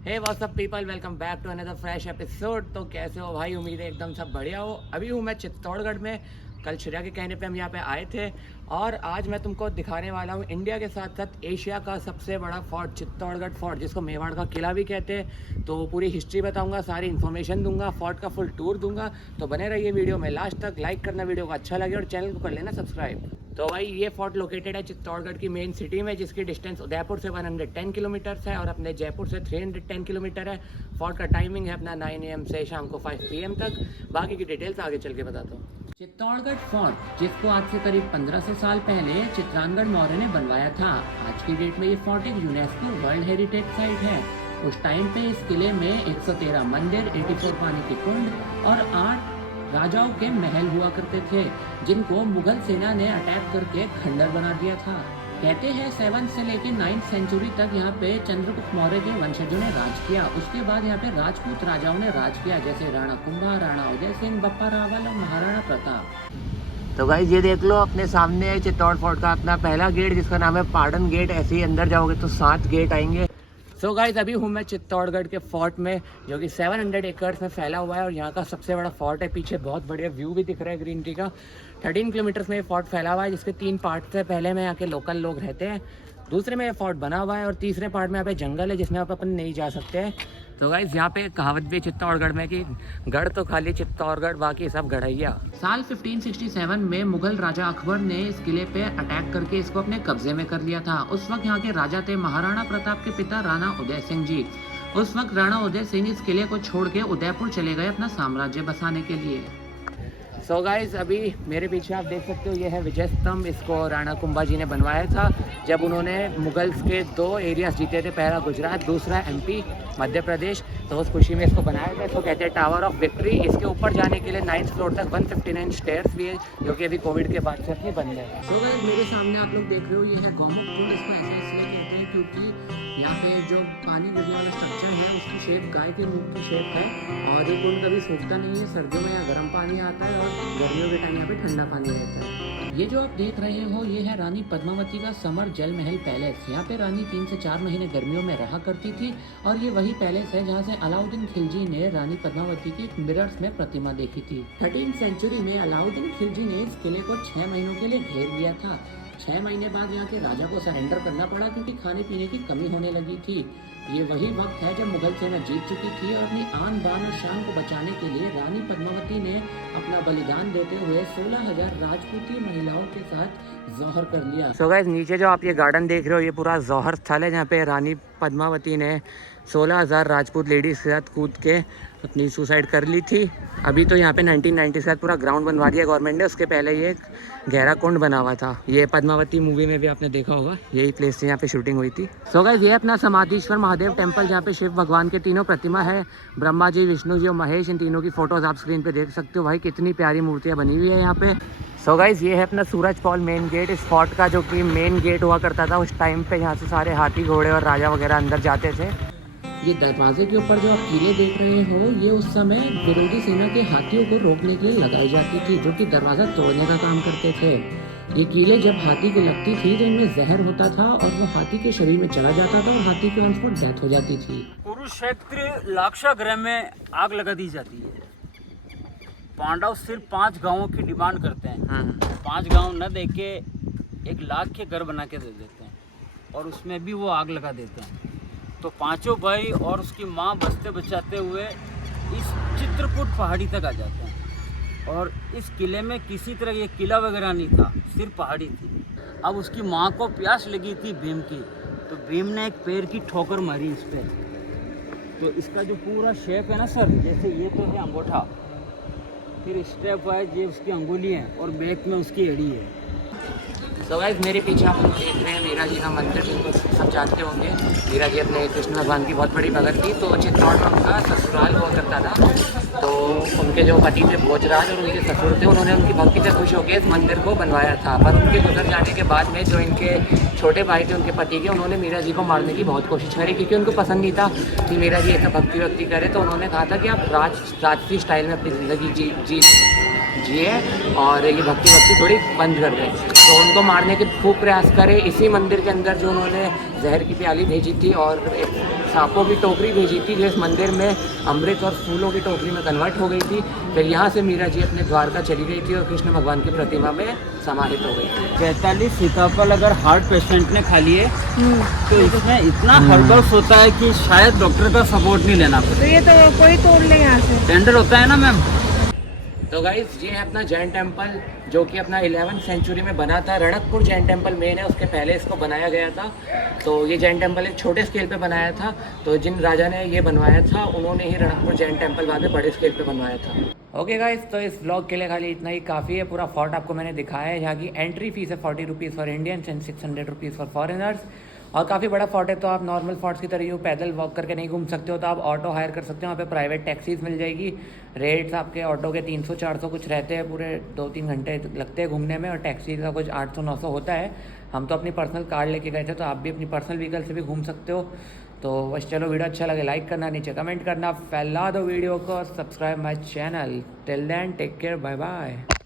Hey what's up people, welcome back to another fresh episode. तो कैसे हो भाई? उम्मीद है एकदम सब बढ़िया हो। अभी हूँ मैं चित्तौड़गढ़ में। कल श्रेया के कहने पे हम यहाँ पे आए थे और आज मैं तुमको दिखाने वाला हूँ इंडिया के साथ साथ एशिया का सबसे बड़ा फोर्ट, चित्तौड़गढ़ फोर्ट, जिसको मेवाड़ का किला भी कहते हैं। तो पूरी हिस्ट्री बताऊँगा, सारी इन्फॉर्मेशन दूंगा, फोर्ट का फुल टूर दूंगा। तो बने रहिए वीडियो में लास्ट तक। लाइक करना वीडियो को अच्छा लगे और चैनल को कर लेना सब्सक्राइब। तो भाई ये फोर्ट लोकेटेड है चित्तौड़गढ़ की मेन सिटी में, जिसकी डिस्टेंस उदयपुर से 110 किलोमीटर्स है और अपने जयपुर से 310 किलोमीटर है। फोर्ट का टाइमिंग है अपना 9 AM से शाम को 5 PM तक। बाकी की डिटेल्स आगे चल के बताता हूँ। चित्तौड़गढ़ फोर्ट, जिसको आज से करीब 1500 साल पहले चित्रांगद मौर्य ने बनवाया था, आज की डेट में ये फोर्ट एक यूनेस्को वर्ल्ड हेरिटेज साइट है। उस टाइम पे इस किले में 113 मंदिर, 84 पानी के कुंड और 8 राजाओं के महल हुआ करते थे, जिनको मुगल सेना ने अटैक करके खंडर बना दिया था। कहते हैं 7th से लेकर 9th सेंचुरी तक यहाँ पे चंद्रगुप्त मौर्य के वंशजों ने राज किया। उसके बाद यहाँ पे राजपूत राजाओं ने राज किया, जैसे राणा कुंभा, राणा उदय सिंह, बप्पा रावल और महाराणा प्रताप। तो गाइस ये देख लो, अपने सामने है चित्तौड़ फोर्ट का अपना पहला गेट, जिसका नाम है पार्डन गेट। ऐसे ही अंदर जाओगे तो 7 गेट आएंगे। सो गाइस अभी हूँ मैं चित्तौड़गढ़ के फोर्ट में, जो कि 700 एकर्स में फैला हुआ है और यहाँ का सबसे बड़ा फोर्ट है। पीछे बहुत बढ़िया व्यू भी दिख रहा है ग्रीनरी का। 13 किलोमीटर्स में ये फोर्ट फैला हुआ है, जिसके 3 पार्ट है। पहले में यहाँ के लोकल लोग रहते हैं, दूसरे में ये फोर्ट बना हुआ है और तीसरे पार्ट में यहाँ पे जंगल है, जिसमें आप अपन नहीं जा सकते हैं। तो गाइस यहाँ पे कहावत भी चित्तौड़गढ़ में कि गढ़ तो खाली चित्तौड़गढ़, बाकी सब गढ़ैया। साल 1567 में मुगल राजा अकबर ने इस किले पे अटैक करके इसको अपने कब्जे में कर लिया था। उस वक्त यहाँ के राजा थे महाराणा प्रताप के पिता राणा उदय सिंह जी। उस वक्त राणा उदय सिंह इस किले को छोड़ के उदयपुर चले गए अपना साम्राज्य बसाने के लिए। सो गाइस अभी मेरे पीछे आप देख सकते हो, ये है विजय स्तंभ। इसको राणा कुंभा जी ने बनवाया था जब उन्होंने मुगल्स के 2 एरियाज जीते थे, पहला गुजरात, दूसरा MP मध्य प्रदेश। तो उस खुशी में इसको बनाया गया। इसको कहते हैं टावर ऑफ विक्ट्री। इसके ऊपर जाने के लिए 9th फ्लोर तक 159 स्टेयर्स भी है, जो कि अभी कोविड के बाद से अपनी बंद है। सो गाइस मेरे सामने आप लोग देख रहे हो, ये है गौमुख कुंड। इसको ऐसे इसलिए कहते हैं क्योंकि यहाँ पे जो पानी गिरने वाला स्ट्रक्चर है, उसकी शेप गाय के मुख की शेप है और ये कुंड कभी सूखता नहीं है। सर्दियों में यहाँ गर्म पानी आता है और गर्मियों के टाइम यहाँ पे ठंडा पानी रहता है। ये जो आप देख रहे हो, ये है रानी पद्मावती का समर जल महल पैलेस। यहाँ पे रानी 3 से 4 महीने गर्मियों में रहा करती थी और ये वही पैलेस है जहाँ से अलाउद्दीन खिलजी ने रानी पद्मावती की मिरर्स में प्रतिमा देखी थी। 13th सेंचुरी में अलाउद्दीन खिलजी ने इस किले को 6 महीनों के लिए घेर लिया था। 6 महीने बाद यहाँ के राजा को सरेंडर करना पड़ा, क्योंकि खाने पीने की कमी होने लगी थी। ये वही वक्त है जब मुगल सेना जीत चुकी थी और अपनी आन बान और शान को बचाने के लिए रानी पद्मावती ने अपना बलिदान देते हुए 16,000 राजपूती महिलाओं के साथ जौहर कर लिया। सो गाइस नीचे जो आप ये गार्डन देख रहे हो, ये पूरा जौहर स्थल है, जहाँ पे रानी पद्मावती ने 16,000 राजपूत लेडीज के साथ कूद के अपनी सुसाइड कर ली थी। अभी तो यहाँ पे 1990 से पूरा ग्राउंड बनवा दिया गवर्नमेंट ने। उसके पहले ये एक गहरा कुंड बना हुआ था। ये पद्मावती मूवी में भी आपने देखा होगा, यही प्लेस से यहाँ पे शूटिंग हुई थी। सो गाइस ये अपना समाधीश्वर महादेव टेम्पल, जहाँ पे शिव भगवान के 3 प्रतिमा है, ब्रह्मा जी, विष्णु जी और महेश। इन तीनों की फोटोज आप स्क्रीन पे देख सकते हो। भाई कितनी प्यारी मूर्तियाँ बनी हुई है यहाँ पे। सो गाइस ये है अपना सूरज पॉल मेन गेट, इस फोर्ट का, जो कि मेन गेट हुआ करता था उस टाइम पे। यहाँ से सारे हाथी, घोड़े और राजा वगैरह अंदर जाते थे। ये दरवाजे के ऊपर जो आप कीले देख रहे हो, ये उस समय विरोधी सेना के हाथियों को रोकने के लिए लगाई जाती थी, जो कि दरवाजा तोड़ने का काम करते थे। ये कीले जब हाथी को लगती थी तो इनमें जहर होता था और वो हाथी के शरीर में चला जाता था और हाथी के अंश को डेथ हो जाती थी। कुरुक्षेत्र लाक्षा ग्रह में आग लगा दी जाती है। पांडव सिर्फ 5 गांवों की डिमांड करते हैं। 5 गांव न दे के 1 लाख के घर बना के दे देते हैं और उसमें भी वो आग लगा देते हैं। तो 5 भाई और उसकी माँ बचते बचाते हुए इस चित्रकूट पहाड़ी तक आ जाते हैं। और इस किले में किसी तरह ये किला वगैरह नहीं था, सिर्फ पहाड़ी थी। अब उसकी माँ को प्यास लगी थी भीम की, तो भीम ने एक पैर की ठोकर मारी इस पर। तो इसका जो पूरा शेप है ना सर, जैसे ये तो है अंगूठा, फिर स्टेप वाइज ये उसकी अंगुली है और बैक में उसकी एड़ी है। तो गाइस मेरे पीछे आप लोग देख रहे हैं मीरा जी का मंदिर, जिनको सब जानते होंगे। मीरा जी अपने कृष्ण भगवान की बहुत बड़ी भगत थी। तो चित्तौड़ में उनका ससुराल हुआ करता था। तो उनके जो पति थे भोजराज और उनके ससुर थे, उन्होंने उनकी भक्ति से खुश होकर इस मंदिर को बनवाया था। पर उनके गुजर जाने के बाद में जो इनके छोटे भाई थे उनके पति के, उन्होंने मीरा जी को मारने की बहुत कोशिश करी, क्योंकि उनको पसंद नहीं था कि मीरा जी ऐसा भक्ति करे। तो उन्होंने कहा था कि आप राजसी स्टाइल में अपनी ज़िंदगी जिए और ये भक्ति थोड़ी बंद कर दें। तो उनको मारने के खूब प्रयास करे। इसी मंदिर के अंदर जो उन्होंने जहर की प्याली भेजी थी और सांपों की टोकरी भेजी थी जो इस मंदिर में अमृत और फूलों की टोकरी में कन्वर्ट हो गई थी। फिर यहाँ से मीरा जी अपने द्वारका चली गई थी और कृष्ण भगवान की प्रतिमा में समाहित हो गई थी। 45 सीताफल अगर हार्ट पेशेंट ने खा लिए तो इसमें इतना हर्बल्स होता है कि शायद डॉक्टर का सपोर्ट नहीं लेना पड़े। तो ये तो कोई तोड़ ले यहाँ से। टेंडर होता है ना मैम। तो गाइस ये है अपना जैन टेम्पल जो कि अपना 11th सेंचुरी में बना था। रणकपुर जैन टेम्पल मेन है, उसके पहले इसको बनाया गया था। तो ये जैन टेम्पल एक छोटे स्केल पे बनाया था। तो जिन राजा ने ये बनवाया था उन्होंने ही रणकपुर जैन टेम्पल बाद में बड़े स्केल पे बनवाया था। ओके गाइस, तो इस व्लॉग के लिए खाली इतना ही काफ़ी है। पूरा फोर्ट आपको मैंने दिखाया है। यहाँ की एंट्री फीस है 40 rupees for Indians and 600 rupees for foreigners. और काफ़ी बड़ा फोर्ट है, तो आप नॉर्मल फोर्ट्स की तरह यूँ पैदल वॉक करके नहीं घूम सकते हो, तो आप ऑटो हायर कर सकते हो। वहाँ पे प्राइवेट टैक्सीज मिल जाएगी। रेट्स आपके ऑटो के 300-400 कुछ रहते हैं, पूरे 2-3 घंटे लगते हैं घूमने में, और टैक्सी का कुछ 800-900 होता है। हम तो अपनी पर्सनल कार लेके गए थे, तो आप भी अपनी पर्सनल व्हीकल से भी घूम सकते हो। तो बस चलो, वीडियो अच्छा लगे लाइक करना, नीचे कमेंट करना, फैला दो वीडियो को, subscribe my channel. Till then take care, bye bye.